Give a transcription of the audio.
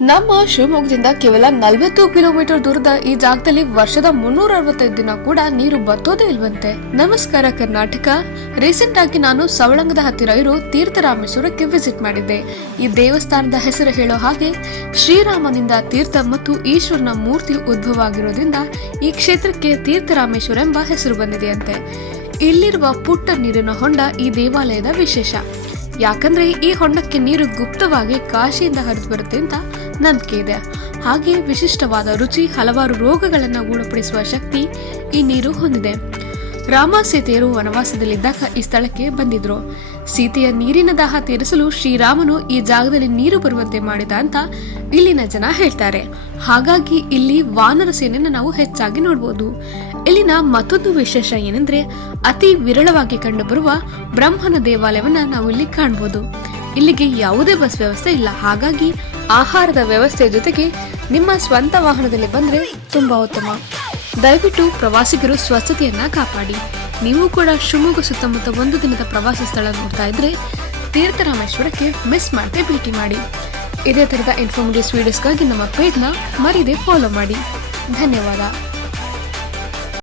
ನಮ್ಮ ಶಿವಮೊಗ್ಗದಿಂದ ಕೇವಲ 40 ಕಿಲೋಮೀಟರ್ ದೂರದ ಈ ಜಾಗದಲ್ಲಿ ವರ್ಷದ 365 ದಿನ ಕೂಡ ನೀರು ಬತ್ತೋದೇ ಇಲ್ವಂತೆ. ನಮಸ್ಕಾರ ಕರ್ನಾಟಕ. ರೀಸೆಂಟ್ ಆಗಿ ನಾನು ಸವಳಂಗದ ಹತ್ತಿರ ಇರೋ ತೀರ್ಥರಾಮೇಶ್ವರಕ್ಕೆ ವಿಸಿಟ್ ಮಾಡಿದ್ದೆ. ಈ ದೇವಸ್ಥಾನದ ಹೆಸರು ಹೇಳೋ ಹಾಗೆ ಶ್ರೀರಾಮನಿಂದ ತೀರ್ಥ ಮತ್ತು ಈಶ್ವರನ ಮೂರ್ತಿ ಉದ್ಭವ ಆಗಿರೋದ್ರಿಂದ ಈ ಕ್ಷೇತ್ರಕ್ಕೆ ತೀರ್ಥರಾಮೇಶ್ವರ ಎಂಬ ಹೆಸರು ಬಂದಿದೆಯಂತೆ. ಇಲ್ಲಿರುವ ಪುಟ್ಟ ನೀರಿನ ಹೊಂಡ ಈ ದೇವಾಲಯದ ವಿಶೇಷ. ಯಾಕಂದ್ರೆ ಈ ಹೊಂಡಕ್ಕೆ ನೀರು ಗುಪ್ತವಾಗಿ ಕಾಶಿಯಿಂದ ಹರಿದು ಬರುತ್ತೆ ಅಂತ ನಂಬಿಕೆ ಇದೆ. ಹಾಗೆ ವಿಶಿಷ್ಟವಾದ ರುಚಿ, ಹಲವಾರು ರೋಗಗಳನ್ನು ಗುಣಪಡಿಸುವ ಶಕ್ತಿ ಈ ನೀರು ಹೊಂದಿದೆ. ರಾಮ ಸೀತೆಯರು ವನವಾಸದಲ್ಲಿದ್ದಾಗ ಈ ಸ್ಥಳಕ್ಕೆ ಬಂದಿದ್ರು. ಸೀತೆಯ ನೀರಿನ ದಾಹ ತೀರಿಸಲು ಶ್ರೀರಾಮನು ಈ ಜಾಗದಲ್ಲಿ ನೀರು ಬರುವಂತೆ ಮಾಡಿದ ಅಂತ ಇಲ್ಲಿನ ಜನ ಹೇಳ್ತಾರೆ. ಹಾಗಾಗಿ ಇಲ್ಲಿ ವಾನರ ಸೇನೆಯನ್ನು ನಾವು ಹೆಚ್ಚಾಗಿ ನೋಡಬಹುದು. ಇಲ್ಲಿನ ಮತ್ತೊಂದು ವಿಶೇಷ ಏನಂದ್ರೆ ಅತಿ ವಿರಳವಾಗಿ ಕಂಡುಬರುವ ಬ್ರಹ್ಮನ ದೇವಾಲಯವನ್ನ ನಾವು ಇಲ್ಲಿ ಕಾಣಬಹುದು. ಇಲ್ಲಿಗೆ ಯಾವುದೇ ಬಸ್ ವ್ಯವಸ್ಥೆ ಇಲ್ಲ. ಹಾಗಾಗಿ ಆಹಾರದ ವ್ಯವಸ್ಥೆ ಜೊತೆಗೆ ನಿಮ್ಮ ಸ್ವಂತ ವಾಹನದಲ್ಲಿ ಬಂದ್ರೆ ತುಂಬಾ ಉತ್ತಮ. ದಯವಿಟ್ಟು ಪ್ರವಾಸಿಗರು ಸ್ವಚ್ಛತೆಯನ್ನ ಕಾಪಾಡಿ. ನೀವು ಕೂಡ ಶಿವಮೊಗ್ಗ ಸುತ್ತಮುತ್ತ ಒಂದು ದಿನದ ಪ್ರವಾಸಿ ಸ್ಥಳ ನೋಡ್ತಾ ಇದ್ರೆ ತೀರ್ಥರಾಮೇಶ್ವರಕ್ಕೆ ಮಿಸ್ ಮಾಡದೆ ಭೇಟಿ ಮಾಡಿ. ಇದೇ ತರದ ಇನ್ಫಾರ್ಮೇಟಿವ್ ವಿಡಿಯೋಸ್ಗಾಗಿ ನಮ್ಮ ಪೇಜ್ನ ಮರೀದೆ ಫಾಲೋ ಮಾಡಿ. ಧನ್ಯವಾದ.